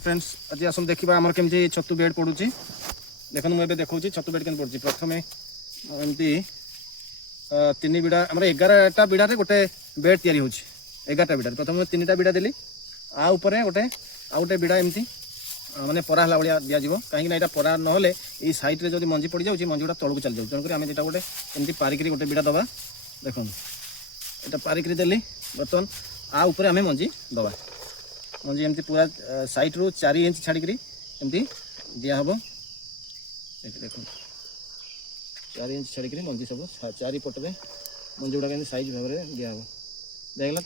Friends आज आस देखा आम केमी छतु बेड पड़ू देखो मुझे देखा छतु बेड के पड़ू प्रथम एमती तीन बिड़ा आम 11टा बिड़े गोटे बेड तैयारी हो 11टा बिड़ा प्रथम 3टा बिड़ा देली आउे गोटे आउ गोटे बिड़ा एमती माने परा है भाया दिज्व कहीं परा ना ये सैड्रे जो मंजी पड़ जाऊँगी मंजी गुड़ा तौक चल जाऊँ तेणुक आम यहाँ गोटे एमती पारिक गोटे बिड़ा दबा देखो यहाँ पारिक देली बर्तमान आउे आम मंजी दबा मंजी एमती पूरा साइड रू 4 इंच छाड़ी एमती दिहब देख 4 इंच छाड़ी मंजी सब 4 पटे मंजी गुड़ा साइज भाव में दिहब दिगला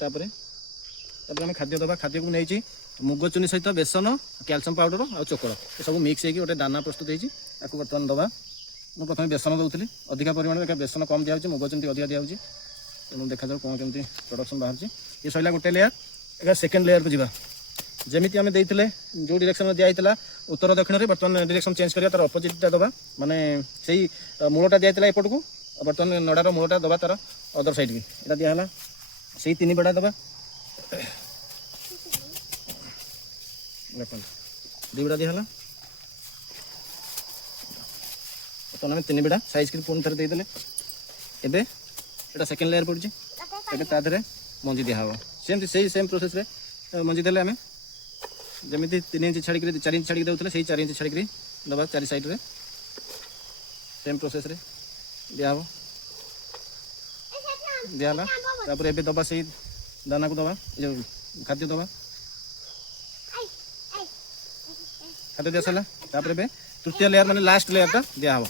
आम खाद्य दबा खाद्य को नहीं मुग चुनी सहित बेसन कैल्शियम पाउडर और चोकर सब मिक्स होगी गोटे दाना प्रस्तुत होती बर्तमान दबा मुझे प्रथम बेसन दूसरी अधिका परिमाण में बेसन कम दिया मुग चुनी अधिका दिया तेणु देखा जाऊ कौन केमती प्रोडक्शन बाहर ये सैला गोटे लेयर एक सेकेंड लेयर को जी जमीती आम देते जो डायरेक्शन में दिया उत्तर दक्षिण में बर्तमान डायरेक्शन चेंज करा तार अपोजिटा दबा माने से मूलटा दिया एपट को बर्तमान नड़ार मूलटा दबा तार अदर साइड की यहाँ दिहला से 3 बेड़ा दबा देखो 2 बेड़ा दिहला बर्तमान आम 3 बेड़ा साइज कर पुणी थे देदेले एबे एटा सेकेंड लेयर पड़ी एबे ताधरे मंजी दिहब सेमती से सेम प्रोसेस रे मंजी देले आम जमी 3 इंच छाड़ी 4 इंच छाड़ी देते से 4 इंच छाड़ी दबा 4 साइड रे सेम प्रोसेस रे दिहब दिहला तापर एबे दबा से दाना को दबा जो खाद्य दबा खाद्य दिया सारा तापर एबे तृतीय लेयर माने लास्ट लेयरटा दिहब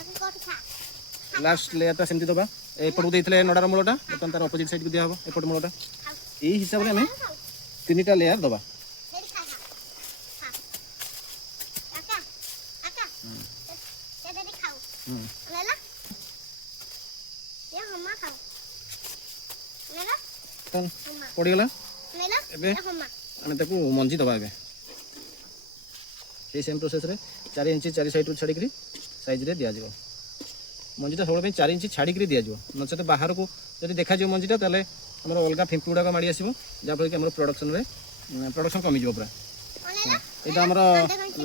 लास्ट लेयरटा सेमती दबा एपट देते नड़ार मूलटा बर्तमान तार अपोजिट साइड को दिहब एपट मूलटा यही हिसाब से आम 3टा लेयर दबा पड़गला एबे मंजी दबा एबे सेम प्रोसेस रे 4 इंच 4 साइड रू छाड़ी साइज रे दिया जाव मंजीटा सब 4 इंच छाड़ी दि जाव नचेत बाहर को जब देखा मंजीटा ताले हमर अलग फिंपी गुड़ाक माड़ी आसो जहाँफल कि प्रोडक्शन कमिज पूरा यहाँ आमर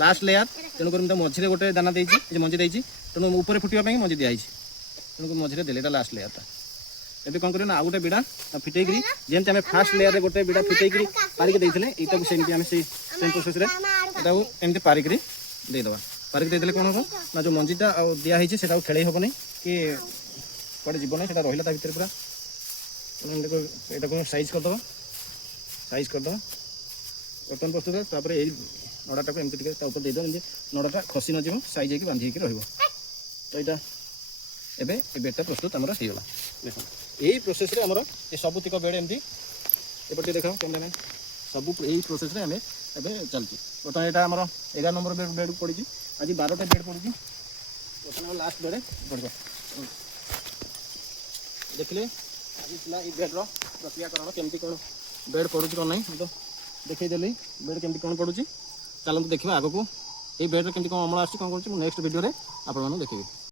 लास्ट लेयर तेणुक मझे गोटे दाना देती मंजी देती तेणु ऊपर फुटापी मंजी दिखाई तेणुक मझे देले लास्ट लेयरटा एबे कौन करना आउ गोटे बिड़ा फिटेकरी जमी आम फास्ट लेयर रे गोटे बिड़ा फिटेकरी पारिक देते यहाँ सेमती आम सेम प्रोसेस रे एमती पारिक देदेबा पारिक देदेले कौन हम ना जो मंजीटा दिखाई से खेल हेनी कि कड़े जीवन ना रहा भितर पूरा यहाँ को साइज करदे बर्तमान प्रस्तुत तापर ये नड़ाटा को एमती ऊपर देदेव नड़ाटा खसी न साइज होगी बांधी रहा तो यहाँ एबे बेडटा प्रस्तुत आमर होगा देखो यही प्रोसेस रे आमर ये सबुतिक बेड एमती एपटे देखा कैमरा मैन सब यही प्रोसेस रे आम एबे चलती बर्तमान यहाँ आमर 11 नंबर बेड पड़ी आज 12टा बेड पड़ी बर्तमान लास्ट बेड पड़ देखिले आज ये बेड्र प्रक्रियाकरण केमती कौन बेड पड़ू कौन ना तो देखईदेली बेड केमती कौन पड़ू चलते देखा आग को ये बेड्रे केमती कौन अमल आस नेक्स्ट वीडियो आप देखिए।